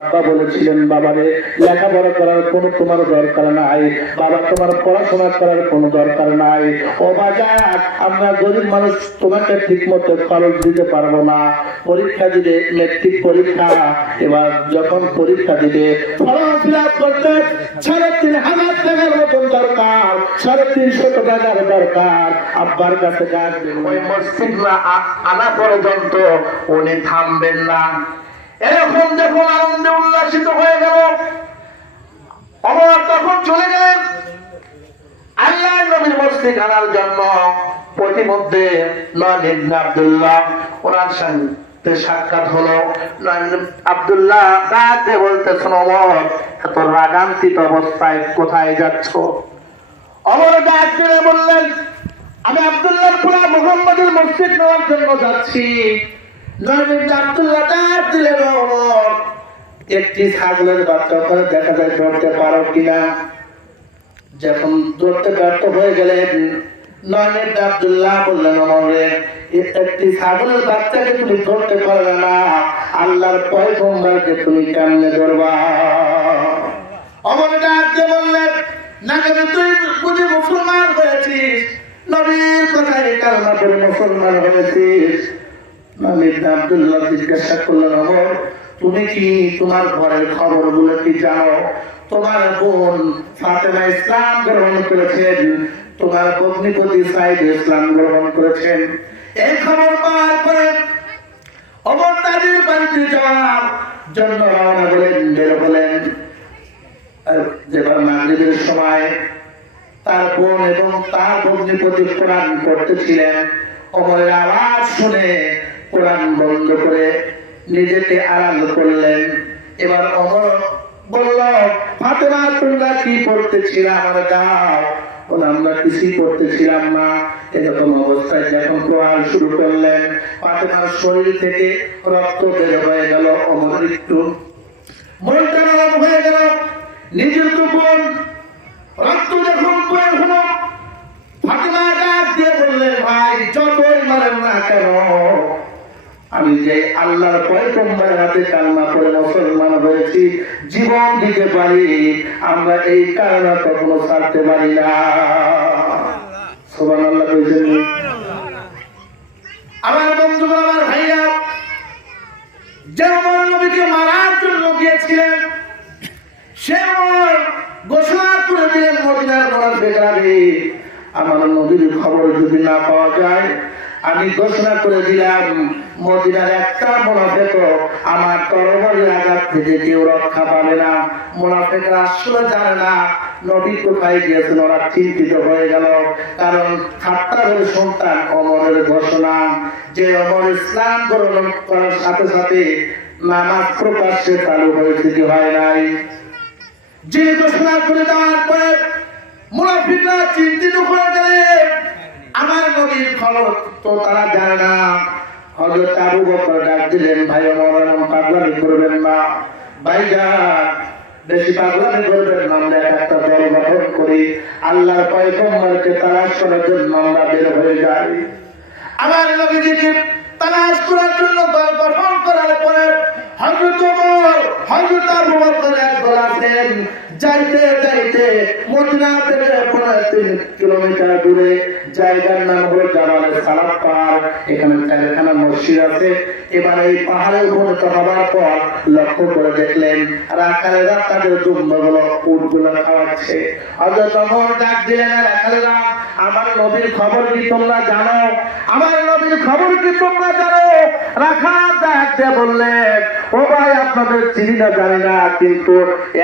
বাবা বলেছিলেন, বাবারে লেখাপড়া করার কোনো তোমার দরকার নাই, বাবা তোমার পড়াশোনা করার কোনো দরকার নাই। ও বাজার, আমরা গরিব মানুষ তোমাকে ঠিক মতো খরচ দিতে পারবো না। পরীক্ষা দিলে মেট্রিক পরীক্ষা, এবার যখন পরীক্ষা দিলে ফর্ম ফিল আপ করতে ৩,৫০০ টাকার মতন দরকার, ৩৫০ টাকার দরকার। আব্বার কাছে গাছ ওই মসজিদ না আনা পর্যন্ত উনি থামবেন না। এরকম যখন আনন্দে উল্লাসিত হয়ে গেল, ওমর তখন চলে গেলেন আল্লাহর নবীর মসজিদ আনার জন্য। প্রতিমধ্যে নয় ইবনে আব্দুল্লাহ ওনার সাথে সাক্ষাৎ হলো। আব্দুল্লাহ ডাকতে বলতেছেন, ওমর এত রাগান্বিত অবস্থায় কোথায় যাচ্ছ? ওমর ডাক দিয়ে বললেন, আমি আব্দুল্লাহ পুরা মুহাম্মদের মসজিদ নেওয়ার জন্য যাচ্ছি। একটি ছাগলের বাচ্চা ওখানে দেখা যায়, ধরতে পারো কিনা? যখন ধরতে ব্যর্থ হয়ে গেলেন, নয়ন আব্দুল্লাহ বললেন, ওমরে একটি ছাগলের বাচ্চাকে তুমি ধরতে পারবে না, আল্লাহর পয়গম্বরকে তুমি কেমনে ধরবা? ওমর ডাকতে বললেন, না কেন তুই বুঝি মুসলমান হয়েছিস? নবীর কথায় কারণে করে মুসলমান হয়েছিস? আব্দুল্লাহ জিজ্ঞাসা করলেন, ওমর তুমি কি তোমার ঘরের খবর গুলো কি জানো? তোমার বোন ফাতেমা ইসলাম গ্রহণ করেছেন, তোমার ভগ্নিপতি সাইদ ইসলাম গ্রহণ করেছেন। এই খবর পাওয়ার পরে ওমর তাদের বাড়িতে যাওয়ার জন্য রওনা হলেন, বের হলেন। যেবার মাগরিবের সময় তার বোন এবং তার ভগ্নিপতি কোরআন পড়তেছিলেন, ওমরের আওয়াজ শুনে কোরআন বন্ধ করে নিজেকে আড়াল করলেন। এবার ওমর বলল, ফাতেমা তোমরা কি পড়তেছিলাম? আমরা দাও। আমরা কিছুই করতেছিলাম না। এরকম অবস্থায় যখন কোরআন শুরু করলেন, ফাতেমার শরীর থেকে রক্ত বের হয়ে গেল। ওমর একটু মনটা নরম হয়ে গেল। নিজের তো বোন রক্ত যখন বের হলো, ফাতেমা ডাক দিয়ে বললেন, ভাই যতই মারেন না কেন, আমি যে আল্লাহর পয়গম্বরের হাতে কালমা পড়ে মুসলমান হয়েছি, জীবন দিতে পারি, আমরা এই কারণে কখনো ছাড়তে পারি না। সুবহানাল্লাহ কইছেন। আমার বন্ধুরা, আমার ভাইরা, যে ওমর নবীকে মারার জন্য গিয়েছিলেন, সে ওমর ঘোষণা করে দিলেন, মদিনার মুনাফিকরা, আমার নবীর খবর যদি না পাওয়া যায়, আমি ঘোষণা করে দিলাম মদিনার একটা মুনাফিক আমার তরবারির আঘাত থেকে কেউ রক্ষা পাবে না। মুনাফিকরা আসলে জানে না নবী কোথায় গিয়েছেন। ওরা চিন্তিত হয়ে গেল, কারণ খাত্তাবের সন্তান ওমরের ঘোষণা যে ওমর ইসলাম গ্রহণ করার সাথে সাথে নামাজ প্রকাশ্যে চালু হয়েছে কি হয় নাই। যে ঘোষণা করে দেওয়ার পরে মুনাফিকরা চিন্তিত হয়ে গেলেন, আমার নবীর খবর তো তারা জানে না। হযরত আবু বকর ডাক দিলেন, ভাই ওমর এমন পাগলামি করবেন না, ভাইজান বেশি পাগলামি করবেন না, আমরা একটা দল গঠন করি, আল্লাহর পয়গম্বরকে তালাশ করার জন্য আমরা বের হয়ে যাই। আমার নবীজিকে তালাশ করার জন্য দল গঠন করার পরে হযরত ওমর, হযরত আবু বকর এক দল আছেন। যাইতে যাইতে মদিনা থেকে ৩ কিলোমিটার দূরে জায়গার নাম হলো জাবালে সালাত পাহাড়। এখানে ৪খানা মসজিদ আছে। এবার এই পাহাড়ে উপনীত হবার পর লক্ষ্য করে দেখলেন রাখালেরা তাদের দুম্বাগুলো উটগুলো খাওয়াচ্ছে। হযরত ওমর ডাক দিলেন, রাখালেরা আমার নবীর খবর কি তোমরা জানো? আমার নবীর খবর কি তোমরা জানো? রাখাল ডাক দিয়ে বললেন, ও ভাই আপনাদের চিনি না জানি না, কিন্তু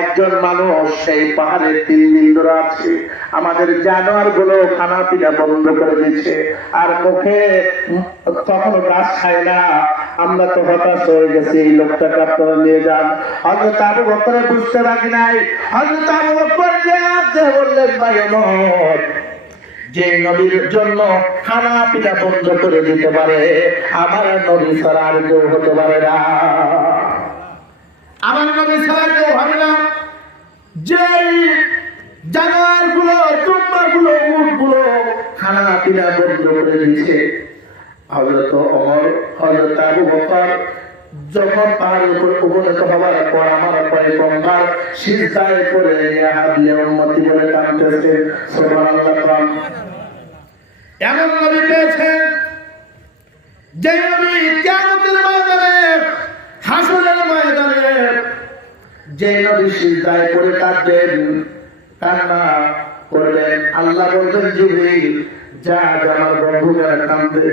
একজন মানুষ সেই পাহাড়ের ৩ দিন ধরে আছে, আমাদের জানোয়ার গুলো খানা পিনা বন্ধ করে দিচ্ছে, আর মুখে কখনো গাছ খায় না। আমরা তো হতাশ হয়ে গেছি, এই লোকটাকে আপনারা নিয়ে যান। হযরত আবু বকর বুঝতে বাকি নাই। হযরত আবু বকর বললেন, ভাই ওমর, যে নবীর জন্য খানা পিনা বন্ধ করে দিতে পারে, আমার নবী ছাড়া আর কেউ হতে পারে না। আমার নবী ছাড়া কেউ হবে না। যে জানোয়ার গুলো, দুম্বা গুলো, উট গুলো খানা পিনা বন্ধ করে দিচ্ছে, হযরত ওমর, হযরত আবু বকর যখন পাহাড়ের উপর উপনীত হবার পর আমার পয়গম্বর সিজদায় পড়ে ইয়া হাবলি উম্মতি বলে কাঁদতেছে। সুবহানাল্লাহ। এমন নবী পেয়েছেন যে নবী কিয়ামতের ময়দানে, হাসরের ময়দানে যে নবী সিজদায় পড়ে কাঁদবেন, কান্না করবেন, আল্লাহ বলবেন জিবরিল যা আমার বন্ধু কেন কাঁদে,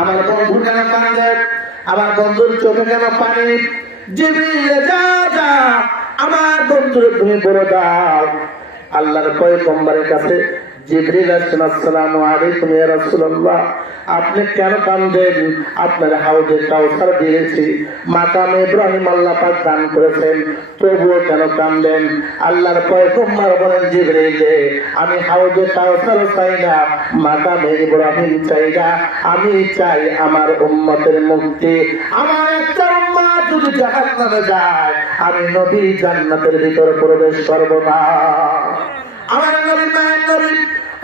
আমার বন্ধু কেন কাঁদে, আমার বন্ধুর চোখে কেন পানি, জিবরিল যা যা আমার বন্ধুর তুমি বলে দাও। আল্লাহর পয়গম্বরের কাছে জিবরিল আসেন, আসসালামু আলাইকুম ইয়া রাসূলুল্লাহ, আপনি কেন কাঁদেন? আপনার হাউজে কাউসার দিয়েছি, মাকামে ইব্রাহিম আল্লাহ পাক দান করেছেন, তবুও কেন কাঁদেন? আল্লাহর পয়গম্বর বলেন জিবরিল আমি হাউজে কাউসার চাই না, মাকামে ইব্রাহিম চাই না, আমি চাই আমার উম্মতের মুক্তি। আমার একটা উম্মত যদি জাহান্নামে যায়, আমি নবী জান্নাতের ভিতর প্রবেশ করব না। আমার নবী মায়ের নবী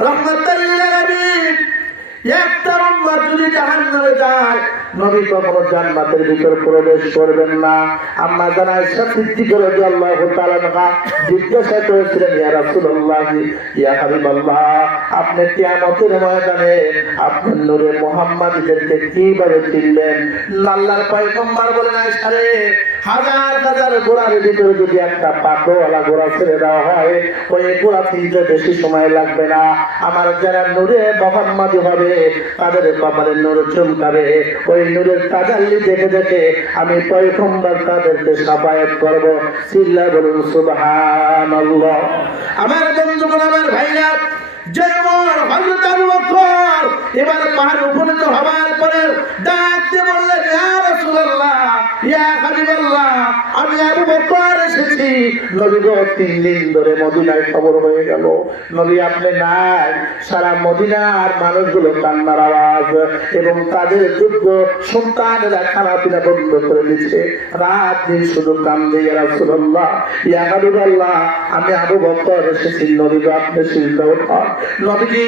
রহমাতুল লিল আলামিন একটা উম্মত যদি জাহান্নামে যায়, নবী কখনো জান্নাতের ভিতর প্রবেশ করবেন না। আম্মা জানা আয়েশা সিদ্দিকা রাদিয়াল্লাহু তাআলা আনহা জিজ্ঞাসা করেছিলেন, ইয়া রাসূলুল্লাহ ইয়া হাবিবাল্লাহ, আপনি কিয়ামতের ময়দানে আপনার নূরে মুহাম্মাদীদেরকে কিভাবে চিনবেন? আল্লাহর পয়গম্বর বলেন, আয়েশা রে, হাজার হাজার ঘোড়ার ভিতরে যদি একটা পাকওয়ালা ঘোড়া ছেড়ে দেওয়া হয়, ওই ঘোড়া চিনতে বেশি সময় লাগবে না। আমার যারা নূরে মুহাম্মাদী হবে তাদের কপালে নূর চমকাবে, ওই নূরের তাজাল্লি দেখে দেখে আমি পয়গম্বর তাদেরকে শাফায়াত করব। চিল্লায়ে বলুন সুবহানাল্লাহ। আমার বন্ধুগণ, আমার ভাইরা, যেমন হযরত আবু বকর এবার পাহাড়ে উপনীত হওয়ার পরে ডাক দিয়ে বললেন, ইয়া রাসূলুল্লাহ ইয়া হাবিবাল্লাহ, আমি আবু বকর এসেছি। নবী গো, 3 দিন ধরে মদিনায় খবর হয়ে গেল নবী আপনি নাই। সারা মদিনার মানুষগুলো কান্নার আওয়াজ এবং তাদের যোগ্য সন্তানেরা খানা পিনা বন্ধ করে দিচ্ছে, রাত দিন শুধু কান্দে। ইয়া রাসূলুল্লাহ ইয়া হাবিবাল্লাহ, আমি আবু বকর এসেছি। নবী গো, আপনি সিজদা উঠান। নবীজি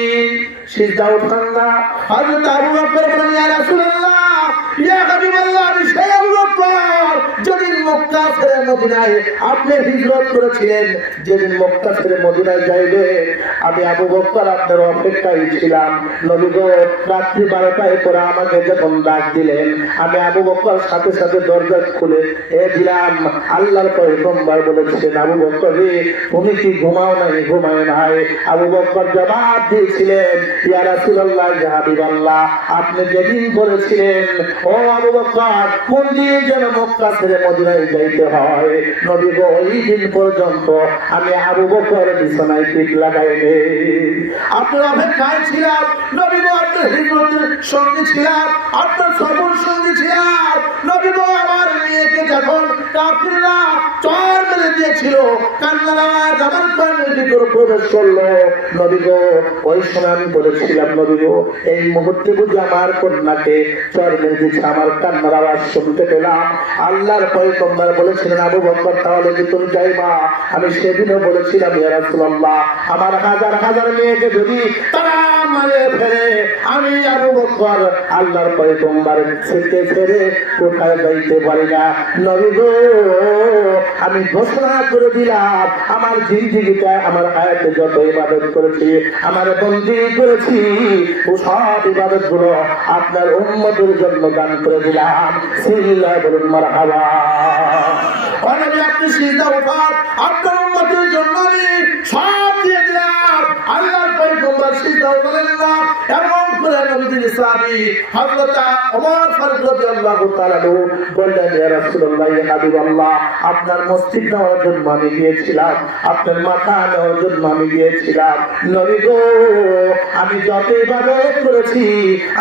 সিজদা উঠান না। হযরত আবু বকর বলেন, ইয়া রাসূলুল্লাহ ইয়া হাবিবাল্লাহ, আমি সেই আবু বকর যেদিন মক্কা ছেড়ে মদিনায় আপনি হিজরত করেছিলেন, যেদিন মক্কা ছেড়ে মদিনায় যাইবে আমি আবু বকর আপনার অপেক্ষায় ছিলাম। নবী গো, রাত্রি 12টায় পরে আমাকে যখন ডাক দিলেন, আমি আবু বকর সাথে সাথে দরজা খুলে দিলাম। আল্লাহর পয়গম্বর বলেছিলেন, আবু বকর রে, তুমি কি ঘুমাও নাই? ঘুমায় নাই। আবু বকর জবাব দিয়েছিলেন, ইয়া রাসূলুল্লাহ ইয়া হাবিবাল্লাহ, আপনি যেদিন বলেছিলেন ও আবু বকর কোন দিয়ে যেন মক্কা ছেড়ে মদিনায় যাইতে হয়, নবী গো, ওই দিন পর্যন্ত আমি আবু বকর বিছানায় পিঠ লাগাইনি। আপনার অপেক্ষায় ছিলাম নবী গো, আপনার হিজরতের সঙ্গী ছিলাম, আপনার সফর সঙ্গী ছিলাম। নবী গো, আমার মেয়েকে যখন কাফিররা চর মেরে দিয়েছিল, কান্নার আওয়াজ আমার কানের ভিতর প্রবেশ করলো, নবী গো, ওই সময় আমি বলেছিলাম, নবী গো, এই মুহূর্তে বুঝি আমার কন্যাকে চর মেরে দিচ্ছে, আমার কান্নার আওয়াজ শুনতে পেলাম। আল্লাহর পয়গম্বর বলেছিলেন, আবু বকর তাহলে কি তুমি যাইবা? আমি সেদিনও বলেছিলাম, ইয়া রাসূলুল্লাহ, আমার হাজার হাজার মেয়েকে যদি তারা মারে ফেলে, আমি আবু বকর আল্লাহর পয়গম্বর ছেড়ে কোথায় যাইতে পারি না। নবী গো, আমি ঘোষণা করে দিলাম, আমার জিন্দেগিতে আমার হায়াতে যত ইবাদত করেছি, আমার বন্দী করেছি, ও সব ইবাদত গুলো আপনার উম্মতের জন্য দান করে দিলাম। চিল্লায়ে বলুন মারহাবা। অনেকে আপনি সিজদা উঠান, আপনার উম্মতের জন্য আমি সব দিয়ে দিলাম। আল্লাহর পয়গম্বর সিজদা উঠালেন না, এমন করে নবীজির সাহাবী হযরত ওমর ফারুক রাদিয়াল্লাহু তাআলা বললেন, ইয়া রাসূলুল্লাহ ইয়া হাবিবাল্লাহ, আপনার মসজিদ নেওয়ার জন্য আমি গিয়েছিলাম, আপনার মাথা নেওয়ার জন্য আমি গিয়েছিলাম। নবী গো, আমি যত ইবাদত করেছি,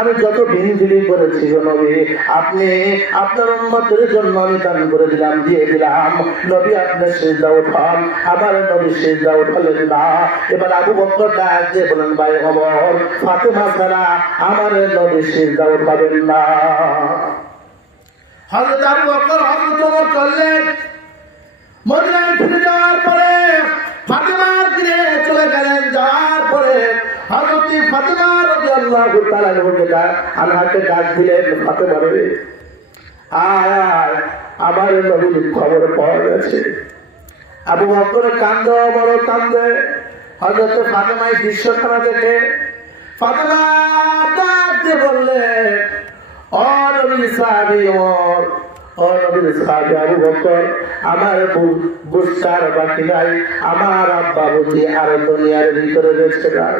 আমি যত বিনতি করেছি গো নবী, আপনি আপনার উম্মতের জন্য আমি দান করে দিলাম, দিয়ে দিলাম। নবী আপনি সিজদা উঠান। আবার নবী সিজদা উঠালেন না। এবার আবু বকর ডাক দিয়ে বলেন, ভাই ওমর, ফাতেমা ছাড়া আমার নবী সিজদা উঠাবেন না। হযরত আবু বকর হযরত ওমর চললেন। মদিনায় ফিরে যাওয়ার পরে ফাতেমার দিকে চলে গেলেন। যাওয়ার পরে হযরত ফাতেমা রাদিয়াল্লাহু তাআলা আনহাকে ডাক দিলেন, ফাতেমা রে, আয় আয়, আমার নবীর খবর পাওয়া গেছে। আবু বকর কান্দে, বড় কান্দে। হযরত ফাতেমা এই দৃশ্যখানা দেখে ফাতেমা ডাকতে বললেন, ও নবীর সাহাবী ওমর, ও নবীর সাহাবী আবু বকর, আমার বুঝার বাকি নাই, আমার আব্বা বুঝি আর দুনিয়ার ভিতরে বেঁচে নাই।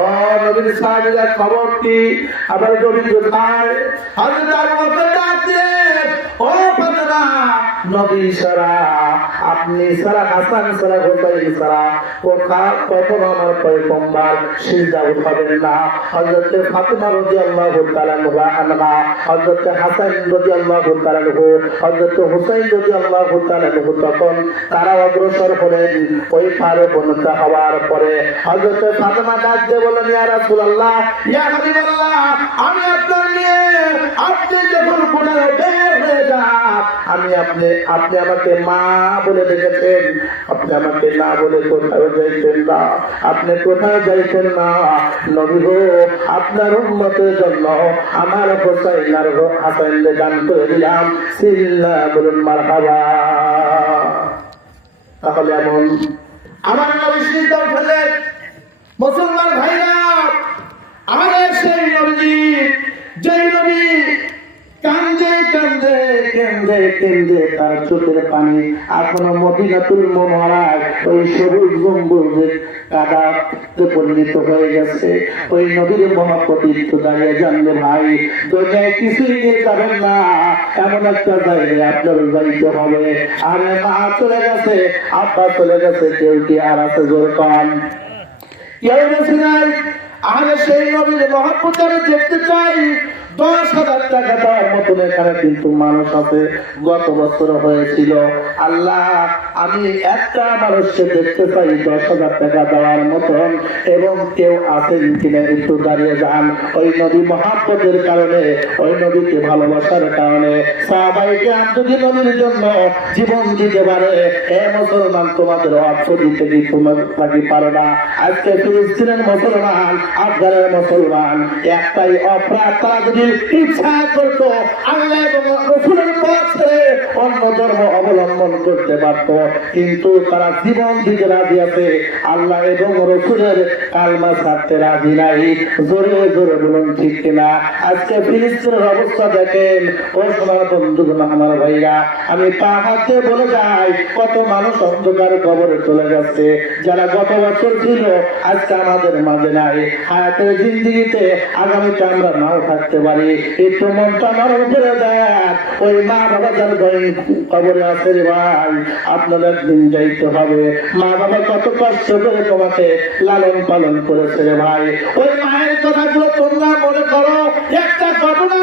ও নবীর সাহাবীরা খবর কি? আবার নবী কোথায়? হযরত আবু বকর ডাকলেন, ও ফাতেমা, নবী সারা, আপনি সারা, হাসান সারা, হুসাইন সারা কখনো আমার পয়গম্বর সিজদা উঠাবেন না। হযরত ফাতেমা রাদিয়াল্লাহু তাআলা আনহা, হযরত হাসান রাদিয়াল্লাহু তাআলা আনহু, হযরত হুসাইন রাদিয়াল্লাহু তাআলা আনহু তখন তারা অগ্রসর হলেন। ওই পারে বনতে হওয়ার পরে হযরত ফাতেমা ডাকতে বললেন, ইয়া রাসূলুল্লাহ, ইয়া হাবিবাল্লাহ, আমি আপনার নিয়ে আপনি যখন কোথাও বের হয়ে যান, আপনি আমাকে মা বলে ডেকেছেন, আপনি আমাকে না বলে কোথাও যাইতেন না, আপনি কোথাও যাইতেন না। নবী গো, আপনার উম্মতের জন্য আমার হোসাইন আর হাসানকে দান করে দিলাম, সিল্লা বলুন মারহাবা। তাহলে এমন আমার নবী সিজদা উঠালেন। মুসলমান ভাইরা, আমাদের সেই নবী, যেই নবী কান্দে কান্দে কেন্দে কেন্দে তার চোখের পানি এখনো মদিনাতুল মুনাওয়ারায় ওই সবুজ গম্বুজের কাদাতে পরিণত হয়ে গেছে। ওই নবীর মহব্বতের তো দাঁড়িয়ে জানলে ভাই, দুনিয়ায় কিছুই নিয়ে যাবেন না, এমন একটা জায়গায় আপনার যাইতে হবে। আরে মা চলে গেছে, আব্বা চলে গেছে, কেউ কি আর আছে জোর কম? কেউ বেশি নাই। আরে সেই নবীর মহব্বত আমি দেখতে চাই। 10,000 টাকা দেওয়ার মতন এখানে কিন্তু মানুষ আছে। গত বছর হয়েছিল, আল্লাহ আমি একটা মানুষকে দেখতে চাই 10,000 টাকা দেওয়ার মতন, এবং কেউ আছেন কিনা একটু দাঁড়িয়ে যান। ওই নবী মহব্বতের কারণে, ওই নবীকে ভালোবাসার কারণে সাহাবায়ে কেরাম যদি নবীর জন্য জীবন দিতে পারে, এ মুসলমান তোমাদের অর্থ দিতে কি তোমরা পারো না? আজকে ফিলিস্তিনের মুসলমান, আফগানের মুসলমান, একটাই অপরাধ, তারা যদি ইচ্ছা করতো আল্লাহ এবং রাসূলের পথ ছেড়ে অন্য ধর্ম অবলম্বন করতে পারত, কিন্তু তারা জীবন দিতে রাজি আছে, আল্লাহ এবং রাসূলের কালমা ছাড়তে রাজি নাই। জোরে জোরে বলুন ঠিক কিনা? আজকে ফিলিস্তিনের অবস্থা দেখেন। ও সোনার বন্ধুগণ, আমার ভাইরা, আমি পা হাতে বলে যাই, কত মানুষ অন্ধকার কবরে চলে গেছে, যারা গত বছর ছিল আজকে আমাদের মাঝে নাই। হায়াতের জিন্দেগিতে আগামীতে আমরা নাও থাকতে পারি। একটু মনটা নরম করে দেন। ওই মা বাবা যার কবরে আছে রে ভাই, আপনার একদিন যাইতে হবে। মা বাবা কত কষ্ট করে তোমাকে লালন পালন করেছে রে ভাই, ওই মায়ের কথাগুলো তোমরা মনে করো। একটা ঘটনা